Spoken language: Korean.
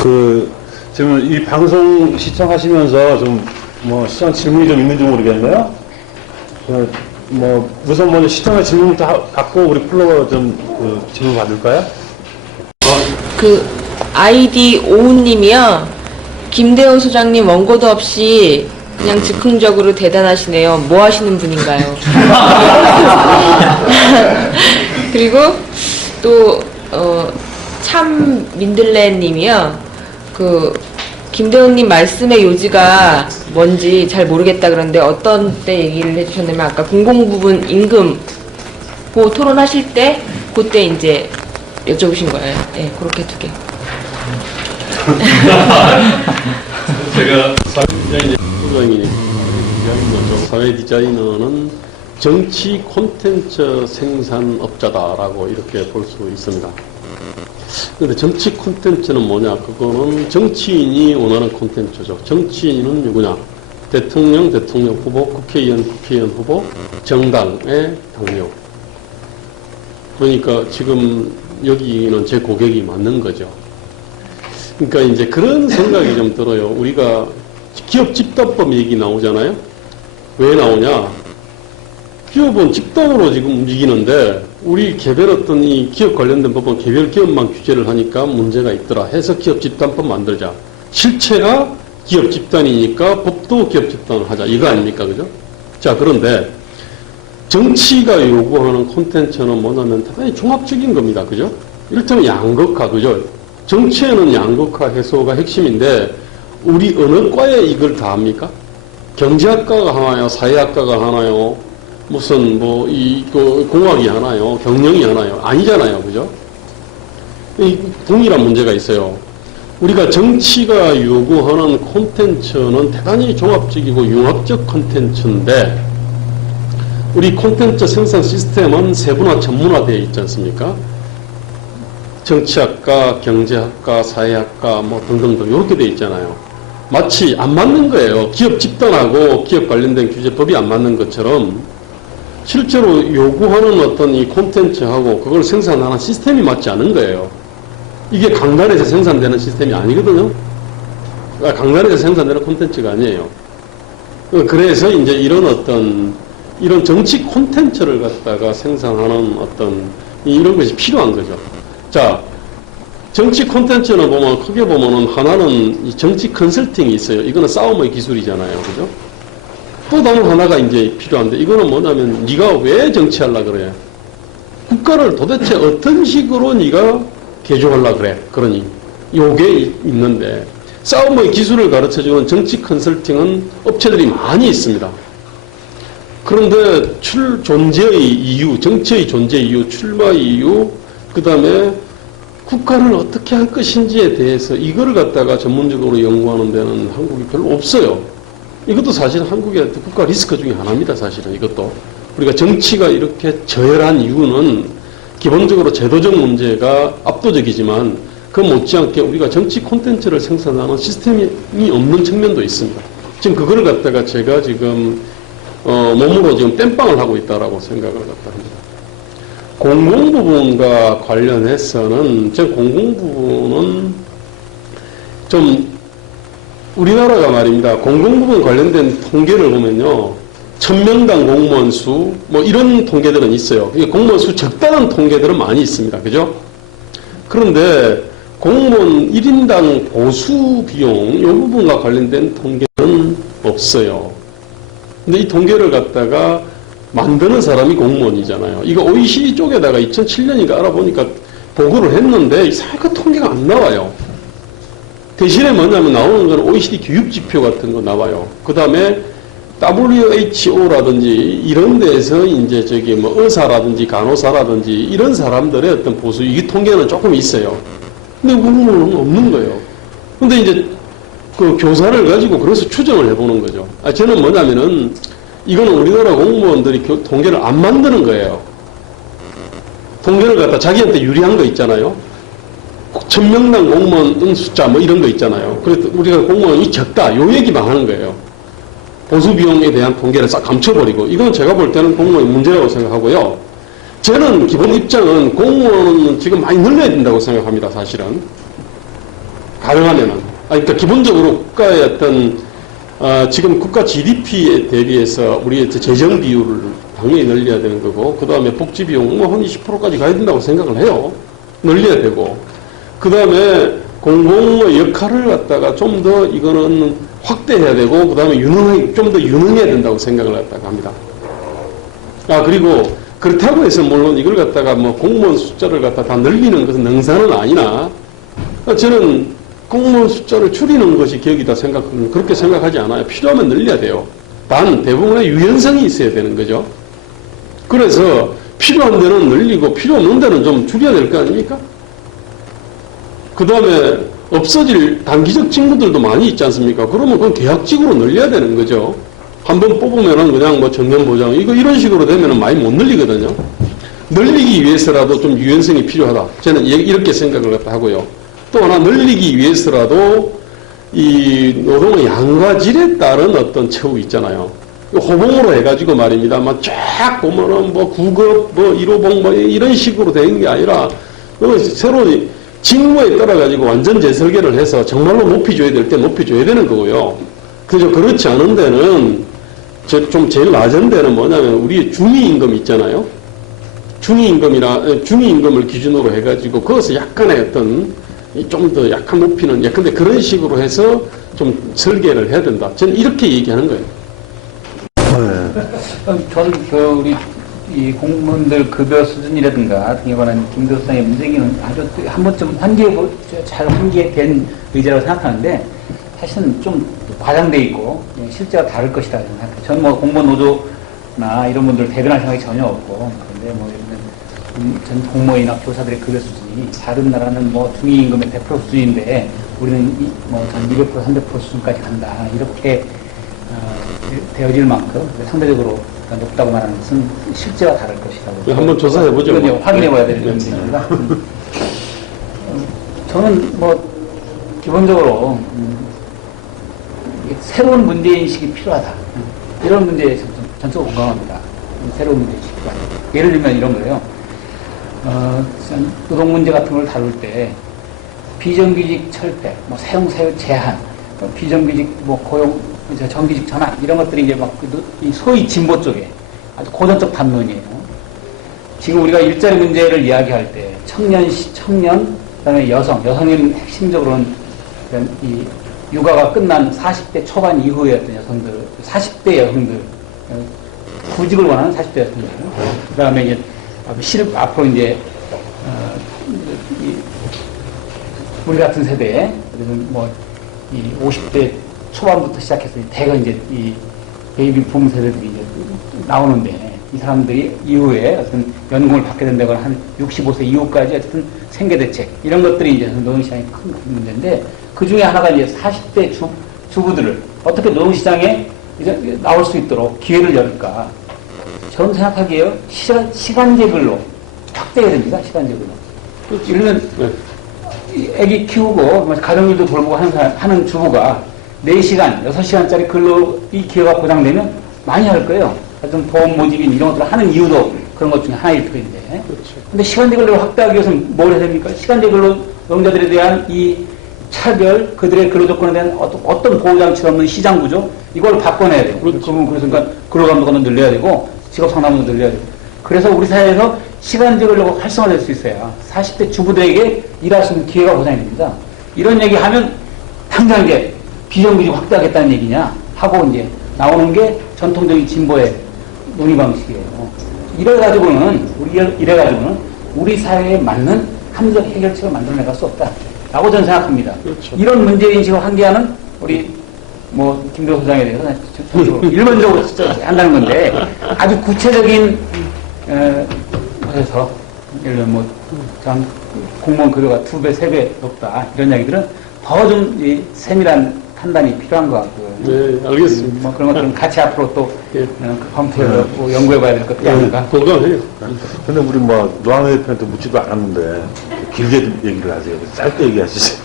지금 이 방송 시청하시면서 좀, 시청 질문이 좀 있는지 모르겠네요. 우선 먼저 시청자 질문부터 받고 우리 플로어 좀 질문 받을까요? 아이디 오우님이요. 김대호 소장님 원고도 없이 그냥 즉흥적으로 대단하시네요. 뭐 하시는 분인가요? 그리고 또, 참 민들레님이요. 김대호님 말씀의 요지가 뭔지 잘 모르겠다 그러는데 어떤 때 얘기를 해주셨냐면 아까 공공부문 임금 보호 토론하실 때 그때 이제 여쭤보신 거예요. 네, 그렇게 두 개. 제가 사회 디자이너는 정치 콘텐츠 생산업자다라고 이렇게 볼 수 있습니다. 그런데 정치 콘텐츠는 뭐냐? 그거는 정치인이 원하는 콘텐츠죠. 정치인은 누구냐? 대통령 후보, 국회의원 후보, 정당의 당력. 그러니까 지금 여기는 제 고객이 맞는 거죠. 그러니까 이제 그런 생각이 좀 들어요. 우리가 기업 집단법 얘기 나오잖아요. 왜 나오냐? 기업은 집단으로 지금 움직이는데 우리 개별 어떤 이 기업 관련된 법은 개별 기업만 규제를 하니까 문제가 있더라 해서 기업 집단법 만들자. 실체가 기업 집단이니까 법도 기업 집단을 하자. 이거 아닙니까? 그죠? 자, 그런데 정치가 요구하는 콘텐츠는 뭐냐면 대단히 종합적인 겁니다. 그죠? 이를테면 양극화. 그죠? 정치에는 양극화 해소가 핵심인데 우리 어느 과에 이걸 다 합니까? 경제학과가 하나요? 사회학과가 하나요? 무슨 공학이 하나요? 경영이 하나요? 아니잖아요. 그죠? 이 동일한 문제가 있어요. 우리가 정치가 요구하는 콘텐츠는 대단히 종합적이고 융합적 콘텐츠인데 우리 콘텐츠 생산 시스템은 세분화 전문화되어 있지 않습니까? 정치학과, 경제학과, 사회학과 등등등 이렇게 되어 있잖아요. 마치 안 맞는 거예요. 기업 집단하고 기업 관련된 규제법이 안 맞는 것처럼 실제로 요구하는 어떤 이 콘텐츠하고 그걸 생산하는 시스템이 맞지 않은 거예요. 이게 강단에서 생산되는 시스템이 아니거든요. 강단에서 생산되는 콘텐츠가 아니에요. 그래서 이제 이런 정치 콘텐츠를 갖다가 생산하는 이런 것이 필요한 거죠. 자, 정치 콘텐츠는 크게 보면은 하나는 이 정치 컨설팅이 있어요. 이거는 싸움의 기술이잖아요. 그죠? 또 다른 하나가 이제 필요한데 이거는 뭐냐면 네가 왜 정치하려고 그래? 국가를 도대체 어떤 식으로 네가 개조하려고 그래? 그러니 요게 있는데 싸움의 기술을 가르쳐주는 정치 컨설팅은 업체들이 많이 있습니다. 그런데 존재의 이유, 정치의 존재 이유, 출마 이유, 그 다음에 국가를 어떻게 할 것인지에 대해서 이거를 갖다가 전문적으로 연구하는 데는 한국이 별로 없어요. 이것도 사실 한국의 국가 리스크 중에 하나입니다. 사실은 이것도. 우리가 정치가 이렇게 저열한 이유는 기본적으로 제도적 문제가 압도적이지만 그 못지않게 우리가 정치 콘텐츠를 생산하는 시스템이 없는 측면도 있습니다. 지금 그거를 갖다가 제가 지금 몸으로 지금 땜빵을 하고 있다라고 생각을 갖다 합니다. 공공부문과 관련해서는 공공부문은 좀 우리나라가 말입니다. 공공부문 관련된 통계를 보면요. 1000명당 공무원 수 이런 통계들은 있어요. 공무원 수 적다는 통계들은 많이 있습니다. 그죠? 그런데 공무원 1인당 보수 비용 이 부분과 관련된 통계는 없어요. 근데 이 통계를 갖다가 만드는 사람이 공무원이잖아요. 이거 OECD 쪽에다가 2007년인가 알아보니까 보고를 했는데 그 통계가 안 나와요. 대신에 뭐냐면 나오는 건 OECD 교육지표 같은 거 나와요. 그 다음에 WHO라든지 이런 데서 이제 의사라든지 간호사라든지 이런 사람들의 어떤 보수, 이 통계는 조금 있어요. 근데 공무원은 없는 거예요. 근데 이제 그 교사를 가지고 그래서 추정을 해보는 거죠. 저는 뭐냐면은 이거는 우리나라 공무원들이 통계를 안 만드는 거예요. 통계를 갖다 자기한테 유리한 거 있잖아요. 1000명당 공무원 숫자 이런 거 있잖아요. 그래서 우리가 공무원이 적다 요 얘기만 하는 거예요. 보수 비용에 대한 통계를 싹 감춰버리고 이건 제가 볼 때는 공무원의 문제라고 생각하고요. 저는 기본 입장은 공무원은 지금 많이 늘려야 된다고 생각합니다. 사실은 가능하면은. 그러니까 기본적으로 국가의 어떤, 지금 국가 GDP에 대비해서 우리의 재정 비율을 당연히 늘려야 되는 거고, 그 다음에 복지 비용 한 20%까지 가야 된다고 생각을 해요. 늘려야 되고. 그 다음에 공공의 역할을 갖다가 좀 더 이거는 확대해야 되고, 그 다음에 좀 더 유능해야 된다고 생각을 갖다가 합니다. 그리고 그렇다고 해서 물론 이걸 갖다가 뭐 공무원 숫자를 갖다 다 늘리는 것은 능사는 아니나, 저는 공무원 숫자를 줄이는 것이 기업이다 그렇게 생각하지 않아요. 필요하면 늘려야 돼요. 단 대부분의 유연성이 있어야 되는 거죠. 그래서 필요한 데는 늘리고 필요 없는 데는 좀 줄여야 될 거 아닙니까? 그 다음에 없어질 단기적 직무들도 많이 있지 않습니까? 그러면 그건 계약직으로 늘려야 되는 거죠. 한번 뽑으면은 그냥 뭐 정년보장, 이런 식으로 되면은 많이 못 늘리거든요. 늘리기 위해서라도 좀 유연성이 필요하다. 저는 이렇게 생각을 하고요. 또 하나 늘리기 위해서라도 이 노동의 양과 질에 따른 어떤 처우 있잖아요. 호봉으로 해가지고 말입니다. 쫙 보면은 뭐 9급, 뭐 1호봉 뭐 이런 식으로 되는 게 아니라 새로 직무에 따라가지고 완전 재설계를 해서 정말로 높여줘야 될 때 높여줘야 되는 거고요. 그래서 그렇지 않은 데는 좀 제일 낮은 데는 뭐냐면 우리의 중위임금 있잖아요. 중위임금을 기준으로 해가지고 거기서 약간의 어떤 좀 더 약간 높이는 근데 그런 식으로 해서 좀 설계를 해야 된다. 저는 이렇게 얘기하는 거예요. 저는 우리 이 공무원들 급여 수준이라든가 같은 경우는 김교수장의 문제기는 아주 한 번쯤 잘 환기된 의제라고 생각하는데 사실은 좀 과장돼 있고 실제와 다를 것이다 생각해요. 저는 뭐 공무원 노조나 이런 분들 대변할 생각이 전혀 없고, 그런데 뭐 전 공무원이나 교사들의 급여 수준이 다른 나라는 뭐 중위임금의 100% 수준인데 우리는 전 200% 300% 수준까지 간다 이렇게 되어질 만큼 상대적으로 높다고 말하는 것은 실제와 다를 것이라고. 한번 조사해보죠. 이건 확인해봐야 되는 문제입니다. 저는 기본적으로 새로운 문제인식이 필요하다. 이런 문제에 전적으로 공감합니다. 새로운 문제인식이 필요하다. 예를 들면 이런 거예요. 노동 문제 같은 걸 다룰 때 비정규직 철폐, 사용사유 제한, 비정규직 고용, 정규직 전환 이런 것들이 이제 이 소위 진보 쪽에 아주 고전적 담론이에요. 지금 우리가 일자리 문제를 이야기할 때 청년, 그다음에 여성은 핵심적으로는 이 육아가 끝난 40대 초반 이후의 어떤 여성들, 40대 여성들, 구직을 원하는 40대 여성들, 그다음에 이제 앞으로 이제 우리 같은 세대에 이 50대 초반부터 시작해서 대거 이제 이 베이비 붐 세대들이 이제 나오는데 이 사람들이 이후에 어떤 연금을 받게 된다거나 한 65세 이후까지 어쨌든 생계대책 이런 것들이 이제 노동시장의 큰 문제인데 그 중에 하나가 이제 40대 주부들을 어떻게 노동시장에 이제 나올 수 있도록 기회를 열까. 저는 생각하기에요. 시간제별로 확대해야 됩니다. 시간제별로. 예를 들면 애기 키우고 가정일도 돌보고 하는 주부가 4시간, 6시간짜리 근로 이 기회가 보장되면 많이 할 거예요. 좀 보험 모집인 이런 것들을 하는 이유도 그런 것 중에 하나일 터인데. 근데 시간제 근로를 확대하기 위해서는 뭘 해야 됩니까? 시간제 근로 노동자들에 대한 이 차별, 그들의 근로 조건에 대한 어떤 보호장치 없는 시장 구조, 이걸 바꿔내야 돼요. 그러니까 근로감독원도 늘려야 되고, 직업상담도 늘려야 되고. 그래서 우리 사회에서 시간제 근로가 활성화될 수 있어야 40대 주부들에게 일할 수 있는 기회가 보장이 됩니다. 이런 얘기 하면 당장 이제 비정규직 확대하겠다는 얘기냐 하고 이제 나오는 게 전통적인 진보의 논의 방식이에요. 이래가지고는 우리 사회에 맞는 합리적 해결책을 만들어내갈 수 없다라고 저는 생각합니다. 그렇죠. 이런 문제인식을 환기하는 우리 김도호 소장에 대해서 일반적으로 한다는 건데 아주 구체적인 곳에서 예를 들면 공무원 급여가 2배, 3배 높다 이런 이야기들은 더 좀 세밀한 판단이 필요한 것 같고요. 네, 알겠습니다. 그런 것들은 같이 앞으로 또 검토하고 연구해봐야 될 것들이 아닌가. 공감해요. 근데 우리 노항래 대표한테 묻지도 않았는데 길게 얘기를 하세요. 짧게 얘기하시죠.